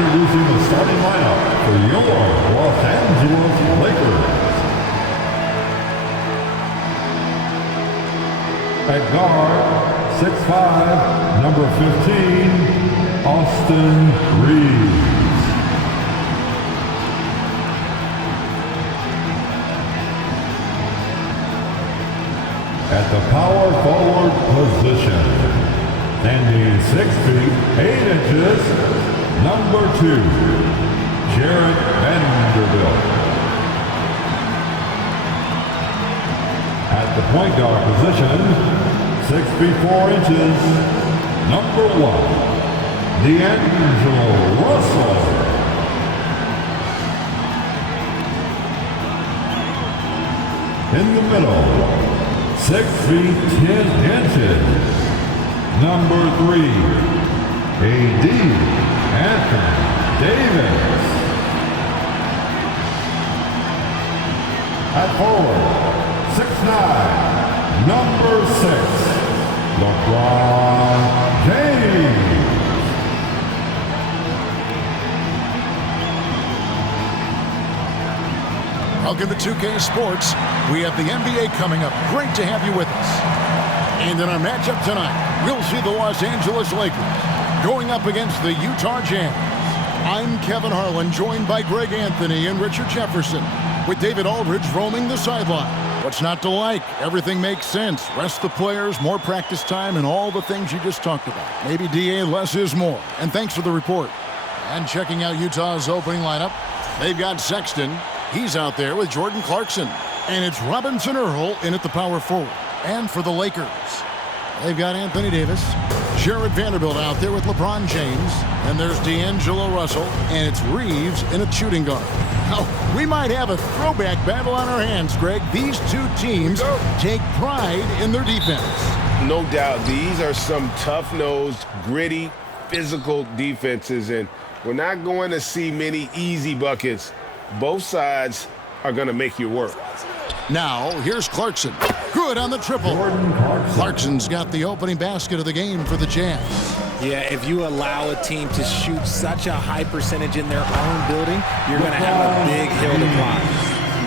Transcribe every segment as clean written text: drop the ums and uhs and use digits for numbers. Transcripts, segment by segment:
Introducing the starting lineup for your Los Angeles Lakers. At guard, 6'5", number 15, Austin Reeves. At the power forward position, standing 6 feet 8 inches, number 2, Vanderbilt. At the point guard position, 6 feet 4 inches, number 1, D'Angelo Russell. In the middle, 6 feet 10 inches, number 3, A.D. Anthony Davis. At forward, 6'9", number 6, LeBron James. Welcome to 2K Sports. We have the NBA coming up. Great to have you with us. And in our matchup tonight, we'll see the Los Angeles Lakers going up against the Utah Jazz. I'm Kevin Harlan, joined by Greg Anthony and Richard Jefferson, with David Aldridge roaming the sideline. What's not to like? Everything makes sense. Rest the players, more practice time, and all the things you just talked about. Maybe DA, less is more. And thanks for the report. And checking out Utah's opening lineup, they've got Sexton. He's out there with Jordan Clarkson. And it's Robinson Earl in at the power forward. And for the Lakers, they've got Anthony Davis, Vanderbilt out there with LeBron James, and there's D'Angelo Russell, and it's Reeves in a shooting guard. Now, we might have a throwback battle on our hands, Greg. These two teams take pride in their defense. No doubt. These are some tough-nosed, gritty, physical defenses, and we're not going to see many easy buckets. Both sides are going to make you work. Now, here's Clarkson. Good on the triple. Clarkson's got the opening basket of the game for the Jazz. Yeah, if you allow a team to shoot such a high percentage in their own building, you're going to have a big hill to climb.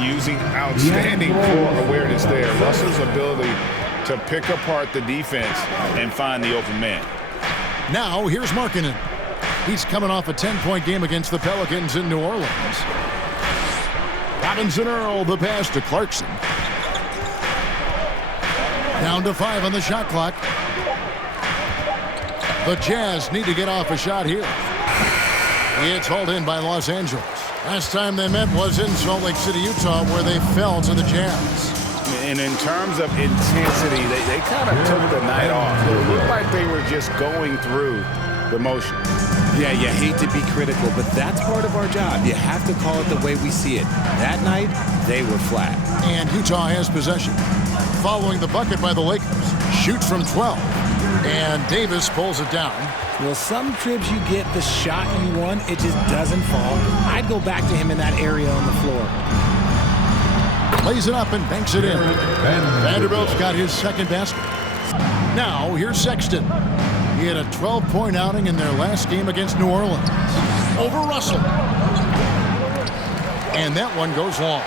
Using outstanding floor awareness there. Russell's ability to pick apart the defense and find the open man. Now, here's Markkanen. He's coming off a 10-point game against the Pelicans in New Orleans. Robinson Earl, the pass to Clarkson. Down to 5 on the shot clock. The Jazz need to get off a shot here. It's hauled in by Los Angeles. Last time they met was in Salt Lake City, Utah, where they fell to the Jazz. And in terms of intensity, they kind of took the night off. It looked like they were just going through the motion. Yeah, you hate to be critical, but that's part of our job. You have to call it the way we see it. That night, they were flat. And Utah has possession. Following the bucket by the Lakers. Shoots from 12. And Davis pulls it down. Well, some trips you get the shot you want, it just doesn't fall. I'd go back to him in that area on the floor. Lays it up and banks it in. Vanderbilt's got his second basket. Now, here's Sexton. He had a 12-point outing in their last game against New Orleans. Over Russell. And that one goes long.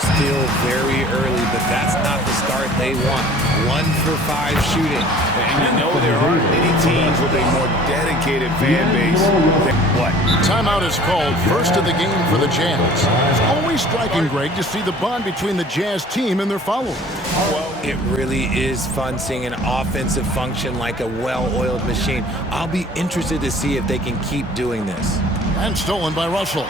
Still very early, but that's not the start they want. 1 for 5 shooting. And you know there aren't many teams with a more dedicated fan base than what? Timeout is called. First of the game for the Jazz. It's always striking, Greg, to see the bond between the Jazz team and their followers. Well, it really is fun seeing an offensive function like a well-oiled machine. I'll be interested to see if they can keep doing this. And stolen by Russell.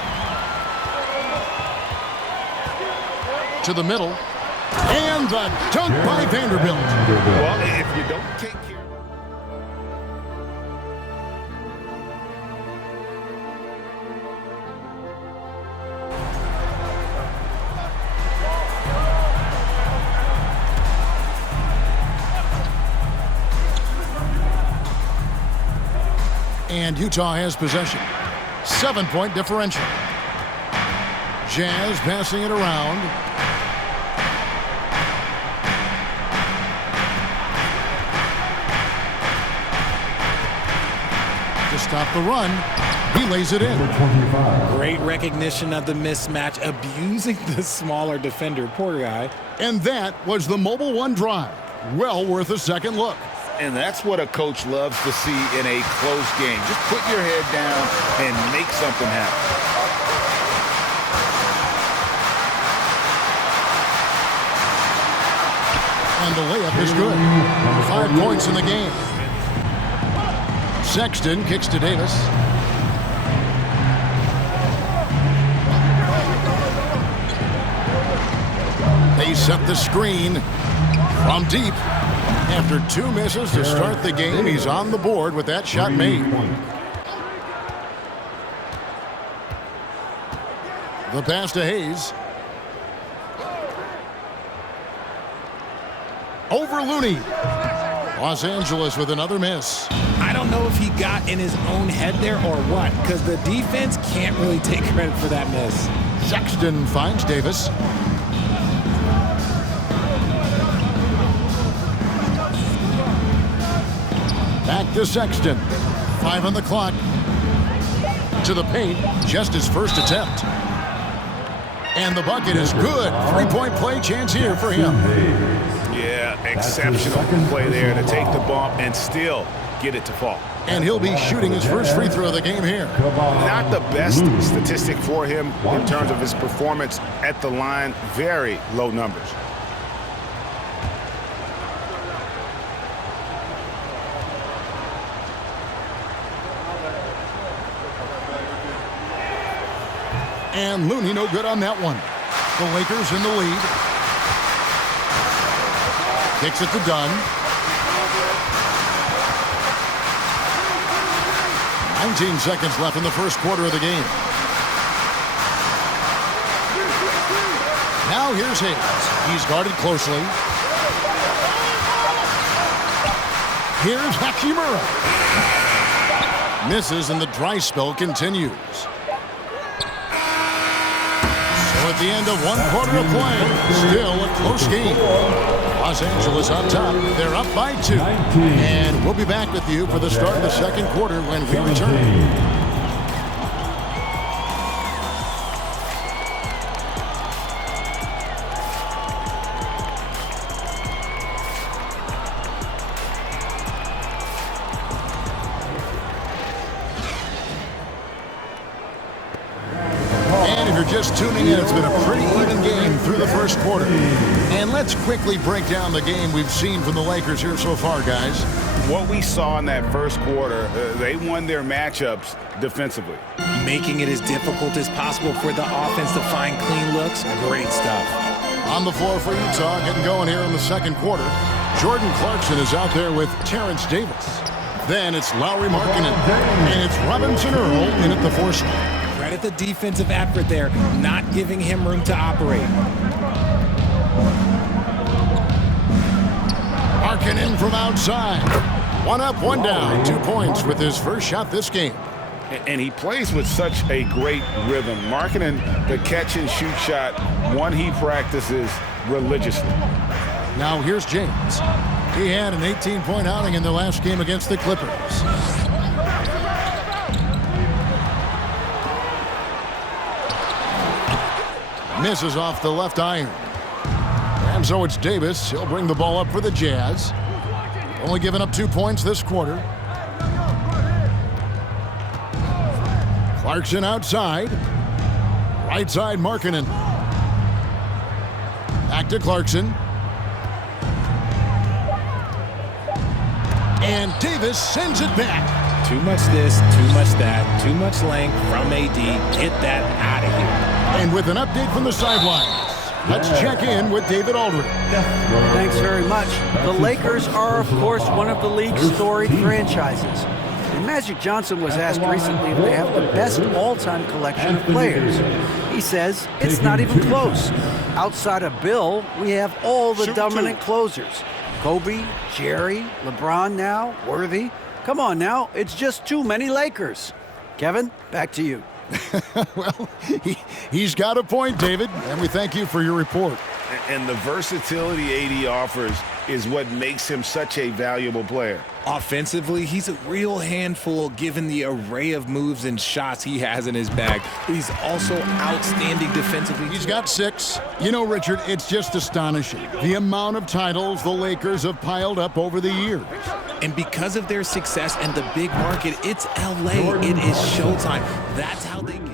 To the middle. And the dunk by Vanderbilt. Well, if you don't take care. And Utah has possession. 7-point differential. Jazz passing it around. To stop the run, he lays it in. Great recognition of the mismatch, abusing the smaller defender. Poor guy. And that was the Mobile One drive. Well worth a second look. And that's what a coach loves to see in a close game. Just put your head down and make something happen. And the layup is good. 5 points in the game. Sexton kicks to Davis. They set the screen from deep. After 2 misses to start the game, he's on the board with that shot made. The pass to Hayes. Over Looney. Los Angeles with another miss. I don't know if he got in his own head there or what, because the defense can't really take credit for that miss. Sexton finds Davis. Back to Sexton. 5 on the clock. To the paint, just his first attempt. And the bucket is good. 3-point play chance here for him. Yeah, exceptional play there to take the bump and still get it to fall. And he'll be shooting his first free throw of the game here. Not the best statistic for him in terms of his performance at the line. Very low numbers. And Looney no good on that one. The Lakers in the lead. Kicks it to Dunn. 19 seconds left in the first quarter of the game. Now here's Hayes. He's guarded closely. Here's Hachimura. Misses and the dry spell continues. At the end of 1 quarter of play, still a close game. Los Angeles on top. They're up by 2. And we'll be back with you for the start of the second quarter when we return. Just tuning in, it's been a pretty even game through the first quarter. And let's quickly break down the game we've seen from the Lakers here so far, guys. What we saw in that first quarter, they won their matchups defensively. Making it as difficult as possible for the offense to find clean looks. Great stuff. On the floor for Utah, getting going here in the second quarter. Jordan Clarkson is out there with Terrence Davis. Then it's Lauri Markkanen. And it's Robinson Earl in at the 4 spot. Credit the defensive effort there, not giving him room to operate. Markkanen from outside. 1 up, 1 down. 2 points with his first shot this game. And he plays with such a great rhythm. Markkanen, the catch and shoot shot, one he practices religiously. Now here's James. He had an 18-point outing in the last game against the Clippers. Misses off the left iron. And so it's Davis. He'll bring the ball up for the Jazz. Only giving up 2 points this quarter. Clarkson outside. Right side Markkanen. Back to Clarkson. And Davis sends it back. Too much this, too much that, too much length from AD. Get that out of here. And with an update from the sidelines, let's check in with David Aldridge. Thanks very much. The Lakers are, of course, one of the league's storied franchises. And Magic Johnson was asked recently if they have the best all-time collection of players. He says it's not even close. Outside of Bill, we have all the dominant closers. Kobe, Jerry, LeBron now, Worthy. Come on now, it's just too many Lakers. Kevin, back to you. Well, he's got a point, David, and we thank you for your report. And the versatility AD offers is what makes him such a valuable player. Offensively, he's a real handful given the array of moves and shots he has in his bag. But he's also outstanding defensively. He's got 6. You know, Richard, it's just astonishing the amount of titles the Lakers have piled up over the years. And because of their success and the big market, it's LA. It is showtime. That's how they get.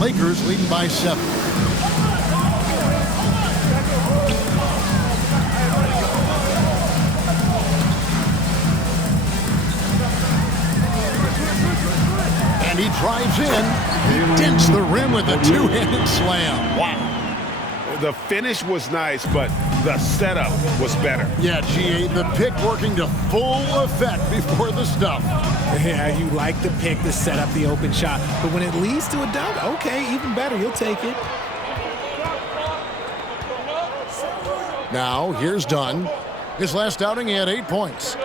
Lakers leading by 7. And he drives in. He dents the rim with a two-handed slam. Wow. The finish was nice, but the setup was better. Yeah, GA, the pick working to full effect before the stuff. Yeah, you like the pick to set up the open shot, but when it leads to a dunk, okay, even better, you'll take it. Now, here's Dunn. His last outing, he had 8 points.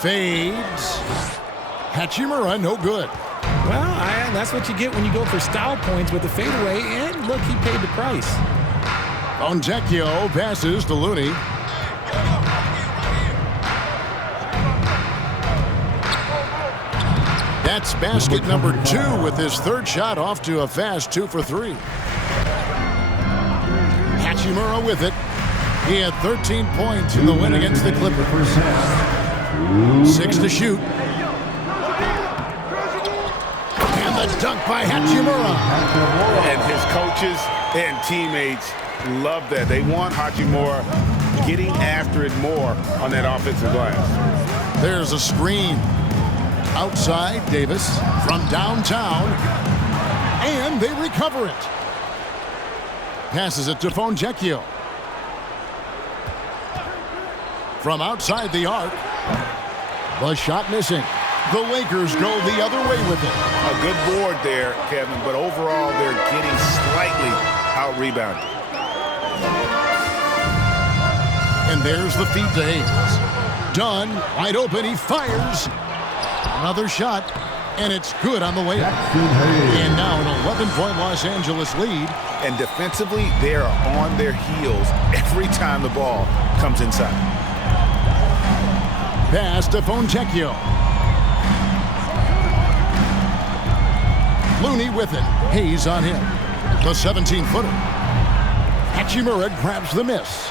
Fades. Hachimura, no good. Well, that's what you get when you go for style points with the fadeaway, and look, he paid the price. Fontecchio passes to Looney. That's basket number 2 with his third shot off to a fast 2 for 3. Hachimura with it. He had 13 points in the win against the Clippers. 6 to shoot. And the dunk by Hachimura. And his coaches and teammates love that. They want Hachimura getting after it more on that offensive glass. There's a screen. Outside, Davis from downtown. And they recover it. Passes it to Fontecchio. From outside the arc. The shot missing. The Lakers go the other way with it. A good board there, Kevin, but overall they're getting slightly out-rebounded. And there's the feed to Hayes. Dunn, wide open, he fires. Another shot, and it's good on the way up. And now an 11-point Los Angeles lead. And defensively, they are on their heels every time the ball comes inside. Pass to Fontecchio. Looney with it. Hayes on him. The 17-footer. Hachimura grabs the miss.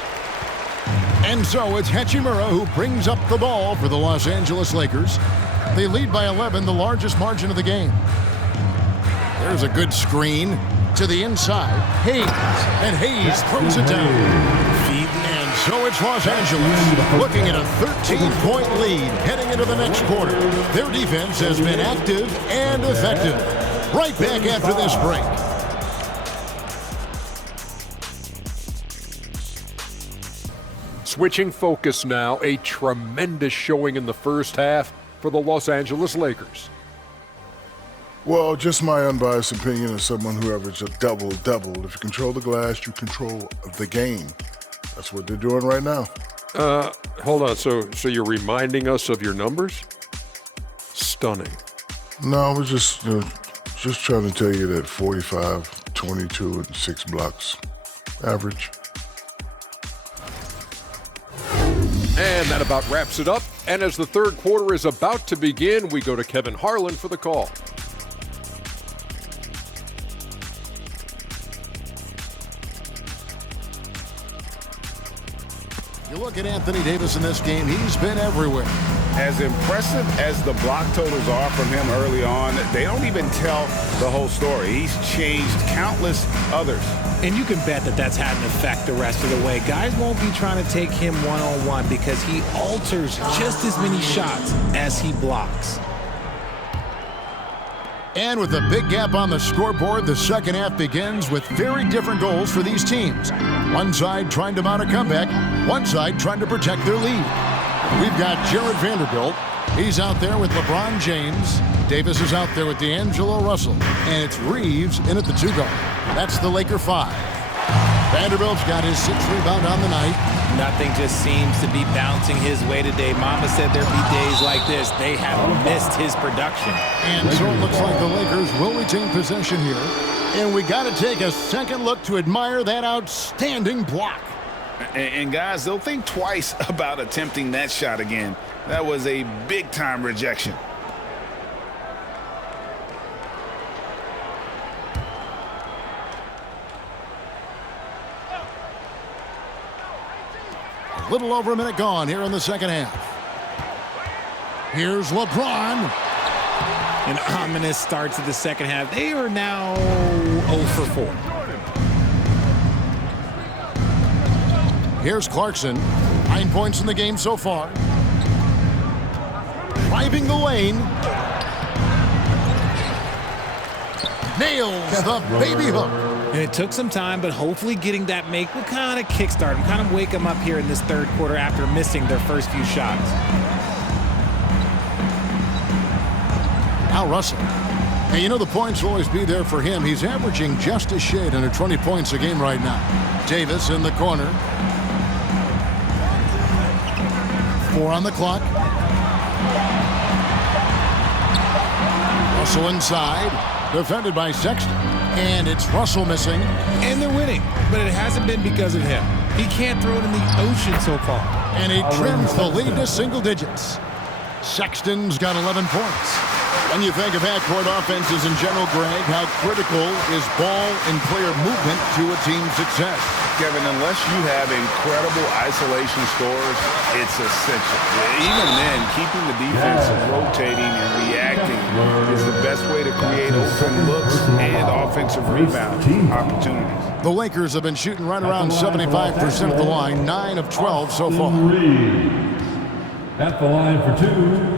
And so it's Hachimura who brings up the ball for the Los Angeles Lakers. They lead by 11, the largest margin of the game. There's a good screen to the inside. Hayes. And Hayes throws it down. And so it's Los Angeles looking at a 13-point lead heading into the next quarter. Their defense has been active and effective. Right back after this break. Switching focus now, a tremendous showing in the first half for the Los Angeles Lakers. Well, just my unbiased opinion as someone who averaged a double-double. If you control the glass, you control the game. That's what they're doing right now. Hold on. So you're reminding us of your numbers? Stunning. No, I was just trying to tell you that 45, 22, and 6 blocks. Average. And that about wraps it up. And as the third quarter is about to begin, we go to Kevin Harlan for the call. You look at Anthony Davis in this game, he's been everywhere. As impressive as the block totals are from him early on, they don't even tell the whole story. He's changed countless others. And you can bet that that's had an effect the rest of the way. Guys won't be trying to take him one-on-one because he alters just as many shots as he blocks. And with a big gap on the scoreboard, the second half begins with very different goals for these teams. One side trying to mount a comeback, one side trying to protect their lead. We've got Jared Vanderbilt. He's out there with LeBron James. Davis is out there with D'Angelo Russell. And it's Reeves in at the 2-guard. That's the Laker 5. Vanderbilt's got his 6th rebound on the night. Nothing just seems to be bouncing his way today. Mama said there'd be days like this. They have missed his production. And so it looks like the Lakers will retain possession here. And we got to take a second look to admire that outstanding block. And guys, they'll think twice about attempting that shot again. That was a big-time rejection. A little over a minute gone here in the second half. Here's LeBron. An ominous start to the second half. They are now 0 for 4. Here's Clarkson. 9 points in the game so far. Driving the lane. Nails the baby hook. And it took some time, but hopefully getting that make will kind of kickstart them, kind of wake them up here in this third quarter after missing their first few shots. Now Russell. Hey, you know the points will always be there for him. He's averaging just a shade under 20 points a game right now. Davis in the corner. 4 on the clock. Russell inside. Defended by Sexton. And it's Russell missing. And they're winning, but it hasn't been because of him. He can't throw it in the ocean so far. And he trims the lead to single digits. Sexton's got 11 points. When you think of half-court offenses in general, Greg, how critical is ball and player movement to a team's success? Kevin, unless you have incredible isolation scores, it's essential. Even then, keeping the defense rotating and reacting is the best way to create open looks and offensive rebound opportunities. The Lakers have been shooting right around 75% of the line, 9 of 12 so far. At the line for 2.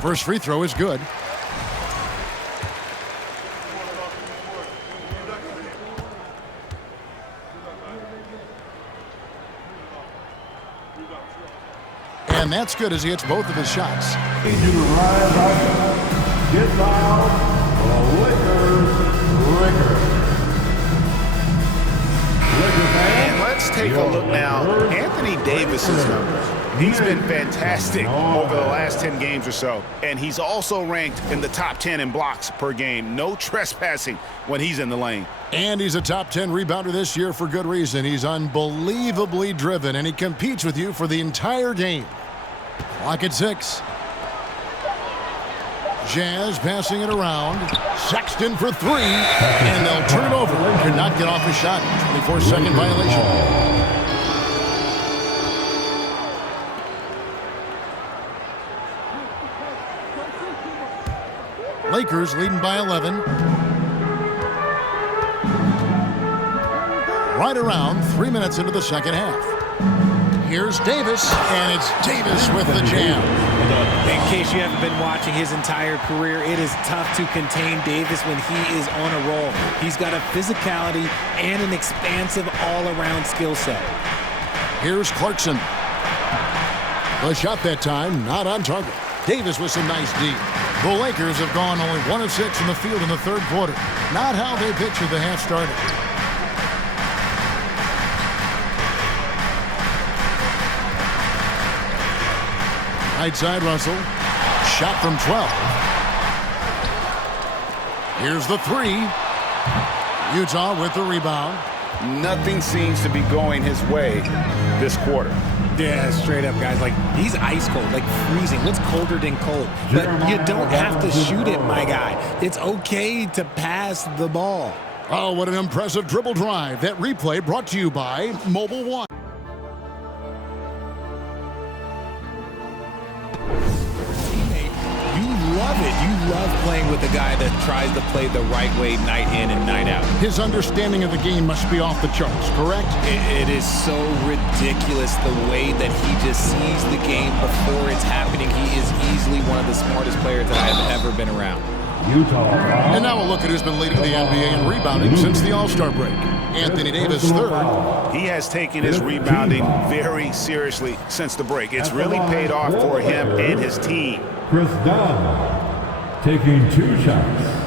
First free throw is good. And that's good as he hits both of his shots. Get loud for And let's take a look now. Anthony Davis's numbers. He's been fantastic over the last 10 games or so. And he's also ranked in the top 10 in blocks per game. No trespassing when he's in the lane. And he's a top 10 rebounder this year for good reason. He's unbelievably driven, and he competes with you for the entire game. Clock at 6. Jazz passing it around. Sexton for 3. And they'll turn it over. Could not get off his shot. 24-second violation. Lakers leading by 11. Right around 3 minutes into the second half. Here's Davis, and it's Davis with the jam. In case you haven't been watching his entire career, it is tough to contain Davis when he is on a roll. He's got a physicality and an expansive all-around skill set. Here's Clarkson. The shot that time, not on target. Davis with some nice D. The Lakers have gone only 1 of 6 in the field in the third quarter. Not how they pictured the half started. Right side Russell. Shot from 12. Here's the 3. Utah with the rebound. Nothing seems to be going his way this quarter. Yeah, straight up, guys. Like, he's ice cold, like freezing. What's colder than cold? But you don't have to shoot it, my guy. It's okay to pass the ball. Oh, what an impressive dribble drive. That replay brought to you by Mobile One. Love it. You love playing with a guy that tries to play the right way night in and night out. His understanding of the game must be off the charts, correct? It is so ridiculous the way that he just sees the game before it's happening. He is easily one of the smartest players that I have ever been around. Utah. And now we'll look at who's been leading the NBA in rebounding since the All-Star break. Anthony Davis, third. He has taken his rebounding very seriously since the break. It's really paid off for him and his team. Chris Dunn taking 2 shots.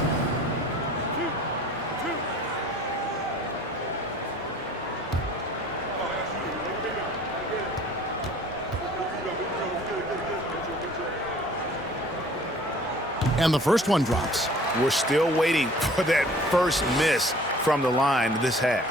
And the first one drops. We're still waiting for that first miss from the line this half.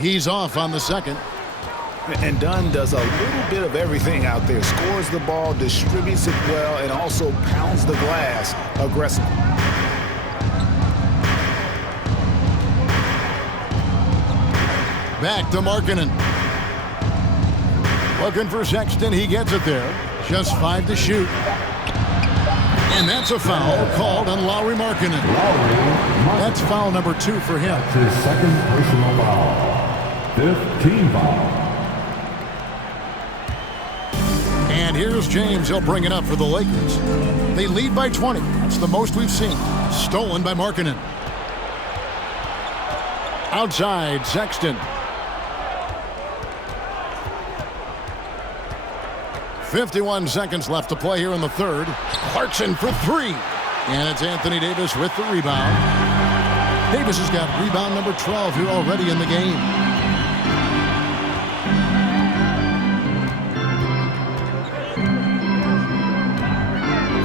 He's off on the second. And Dunn does a little bit of everything out there. Scores the ball, distributes it well, and also pounds the glass aggressively. Back to Markkanen. Looking for Sexton. He gets it there. Just 5 to shoot. And that's a foul called on Lauri Markkanen. That's foul number 2 for him. That's his second personal foul. 5th team foul. And here's James. He'll bring it up for the Lakers. They lead by 20. That's the most we've seen. Stolen by Markkanen. Outside, Sexton. 51 seconds left to play here in the third. Clarkson for 3. And it's Anthony Davis with the rebound. Davis has got rebound number 12 here already in the game.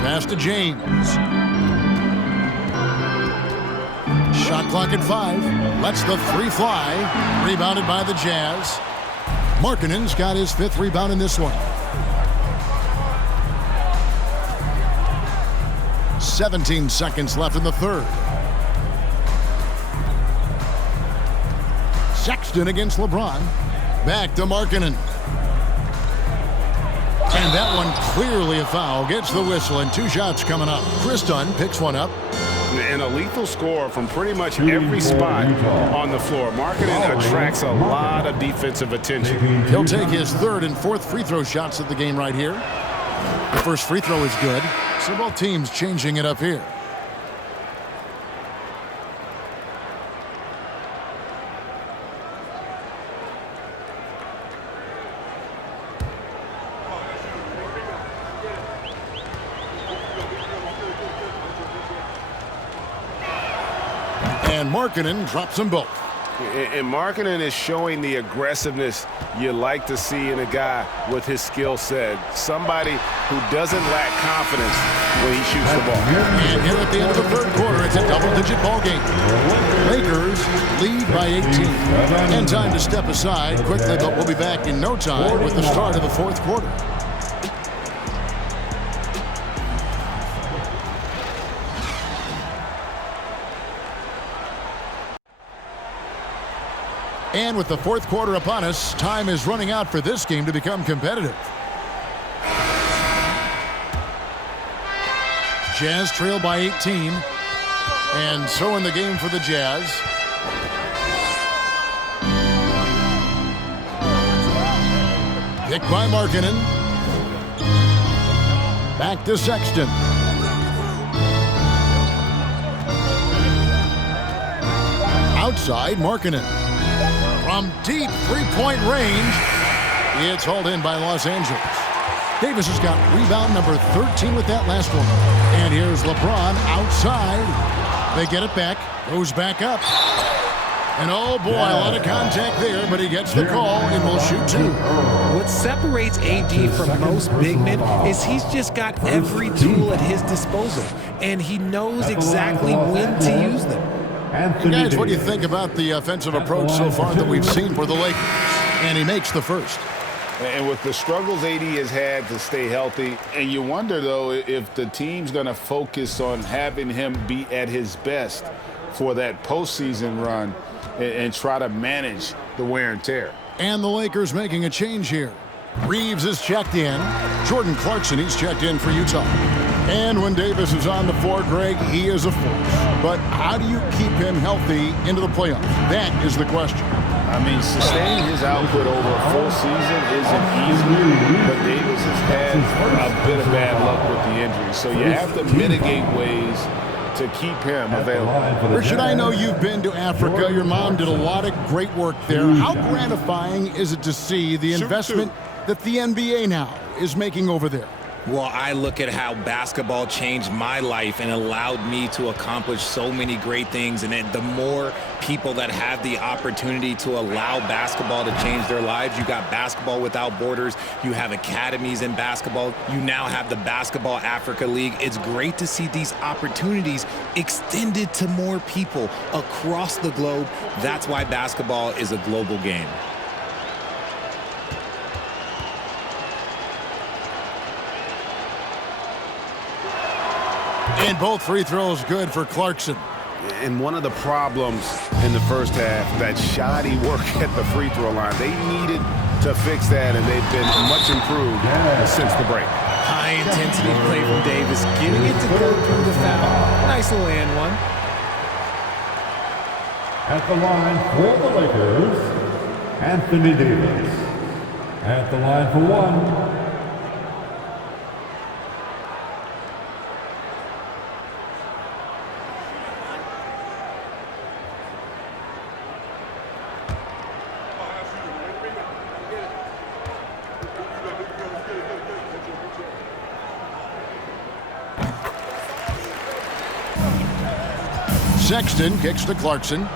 Pass to James. Shot clock at 5. Lets the 3 fly. Rebounded by the Jazz. Markkanen's got his 5th rebound in this one. 17 seconds left in the third. Sexton against LeBron. Back to Markkanen. And that one clearly a foul. Gets the whistle and 2 shots coming up. Chris Dunn picks one up. And a lethal score from pretty much every spot on the floor. Markkanen attracts a lot of defensive attention. He'll take his 3rd and 4th free throw shots of the game right here. The first free throw is good. So both teams changing it up here. And Markkanen drops them both. And Markkanen is showing the aggressiveness you like to see in a guy with his skill set. Somebody who doesn't lack confidence when he shoots the ball. And here at the end of the third quarter, it's a double-digit ball game. Lakers lead by 18. And time to step aside quickly, but we'll be back in no time with the start of the fourth quarter. And with the fourth quarter upon us, time is running out for this game to become competitive. Jazz trail by 18. And so in the game for the Jazz. Picked by Markkanen. Back to Sexton. Outside, Markkanen. From deep three-point range, it's hauled in by Los Angeles. Davis has got rebound number 13 with that last one. And here's LeBron outside. They get it back, goes back up. And oh boy, a lot of contact there, but he gets the call and will shoot 2. What separates AD from most big men is he's just got every tool at his disposal, and he knows exactly when to use them. And guys, what do you think about the offensive approach so far that we've seen for the Lakers? And he makes the first. And with the struggles AD has had to stay healthy, and you wonder, though, if the team's going to focus on having him be at his best for that postseason run and try to manage the wear and tear. And the Lakers making a change here. Reeves is checked in. Jordan Clarkson, he's checked in for Utah. And when Davis is on the floor, Greg, he is a force. But how do you keep him healthy into the playoffs? That is the question. I mean, sustaining his output over a full season isn't easy, but Davis has had a bit of bad luck with the injury. So you have to mitigate ways to keep him available. Richard, I know you've been to Africa. Your mom did a lot of great work there. How gratifying is it to see the investment that the NBA now is making over there? Well, I look at how basketball changed my life and allowed me to accomplish so many great things. And the more people that have the opportunity to allow basketball to change their lives, you got Basketball Without Borders, you have academies in basketball, you now have the Basketball Africa League. It's great to see these opportunities extended to more people across the globe. That's why basketball is a global game. And both free throws good for Clarkson. And one of the problems in the first half, that shoddy work at the free throw line. They needed to fix that, and they've been much improved since the break. High intensity play from Davis, getting it to go through the foul. Nice little and one. At the line for the Lakers, Anthony Davis. At the line for one. Sexton kicks to Clarkson.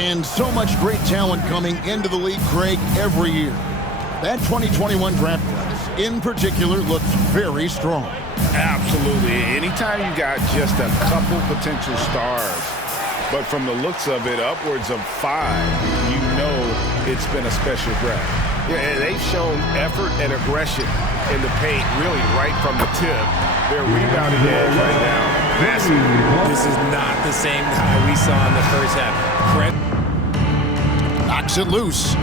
And so much great talent coming into the league, Craig, every year. That 2021 draft class, in particular, looks very strong. Absolutely. Anytime you got just a couple potential stars, but from the looks of it, upwards of 5, you know it's been a special draft. Yeah, and they've shown effort and aggression in the paint, really right from the tip. Their rebounding edge right now, massive. This is not the same guy we saw in the first half. Fred knocks it loose.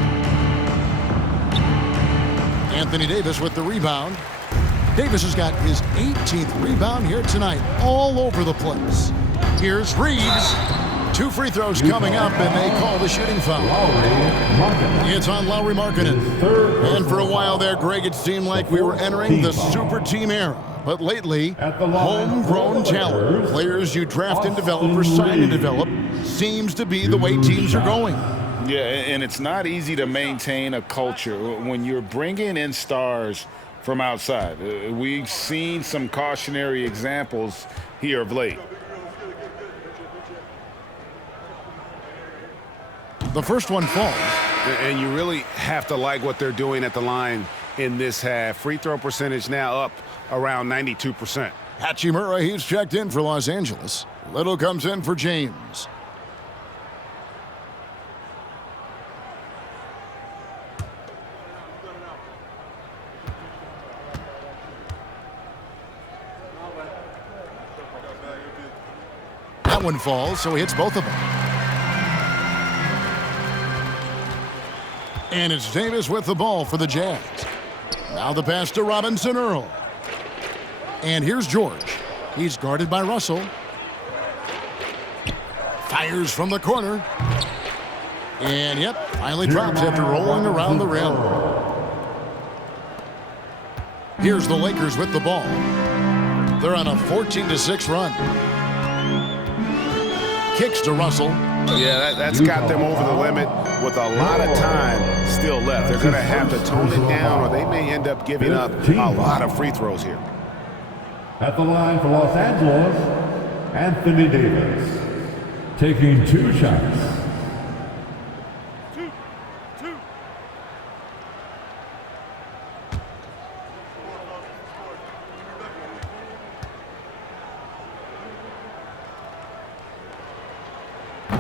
Anthony Davis with the rebound. Davis has got his 18th rebound here tonight, all over the place. Here's Reeves. 2 free throws coming up, and they call the shooting foul. It's on Lauri Markkanen. And for a while there, Greg, it seemed like we were entering the super team era. But lately, homegrown talent, players you draft and develop or sign and develop, seems to be the way teams are going. Yeah, and it's not easy to maintain a culture when you're bringing in stars from outside. We've seen some cautionary examples here of late. The first one falls. And you really have to like what they're doing at the line in this half. Free throw percentage now up around 92%. Hachimura, he's checked in for Los Angeles. Little comes in for James. That one falls, so he hits both of them. And it's Davis with the ball for the Jazz. Now the pass to Robinson Earl. And here's George. He's guarded by Russell. Fires from the corner. And yep, finally drops after rolling around the rim. Here's the Lakers with the ball. They're on a 14-6 run. Kicks to Russell. Yeah, that's got them over the limit with a lot of time still left. They're going to have to tone it down, or they may end up giving up a lot of free throws here. At the line for Los Angeles, Anthony Davis, taking 2 shots.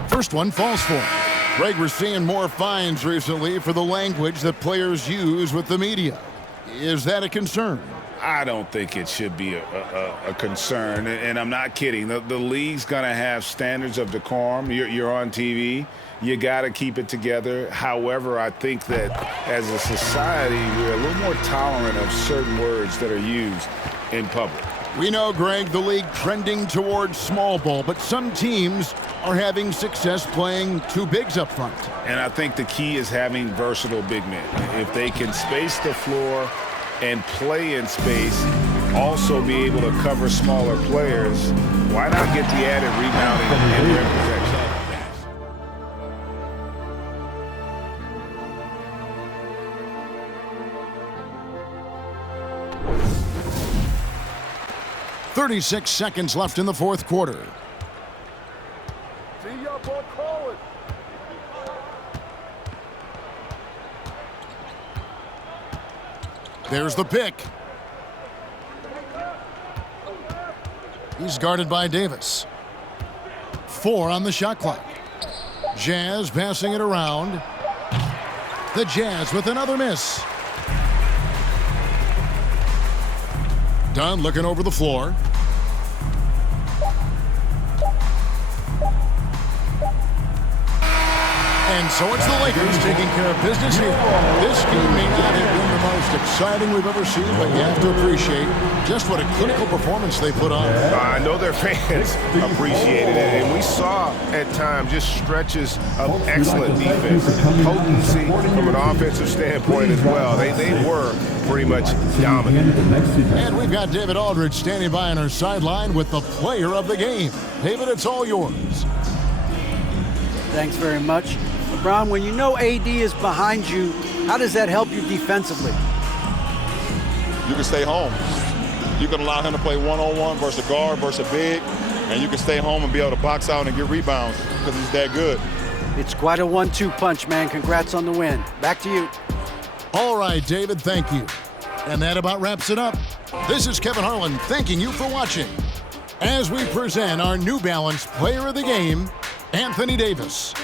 First one falls for him. Greg, we're seeing more fines recently for the language that players use with the media. Is that a concern? I don't think it should be a concern, and I'm not kidding. The league's going to have standards of decorum. You're on TV. You got to keep it together. However, I think that as a society, we're a little more tolerant of certain words that are used in public. We know, Greg, the league trending towards small ball, but some teams are having success playing two bigs up front. And I think the key is having versatile big men. If they can space the floor and play in space, also be able to cover smaller players, why not get the added rebounding and rim protection? 36 seconds left in the fourth quarter. There's the pick. He's guarded by Davis. 4 on the shot clock. Jazz passing it around. The Jazz with another miss. Dunn looking over the floor. And so it's the Lakers taking care of business here. This game may not have been the most exciting we've ever seen, but you have to appreciate just what a clinical performance they put on. I know their fans appreciated it, and we saw at times just stretches of excellent defense, potency from an offensive standpoint as well. They were pretty much dominant. And we've got David Aldridge standing by on our sideline with the player of the game. David, it's all yours. Thanks very much. LeBron, when you know AD is behind you, how does that help you defensively? You can stay home. You can allow him to play one-on-one versus a guard versus a big, and you can stay home and be able to box out and get rebounds because he's that good. It's quite a 1-2 punch, man. Congrats on the win. Back to you. All right, David, thank you. And that about wraps it up. This is Kevin Harlan thanking you for watching as we present our New Balance Player of the Game, Anthony Davis.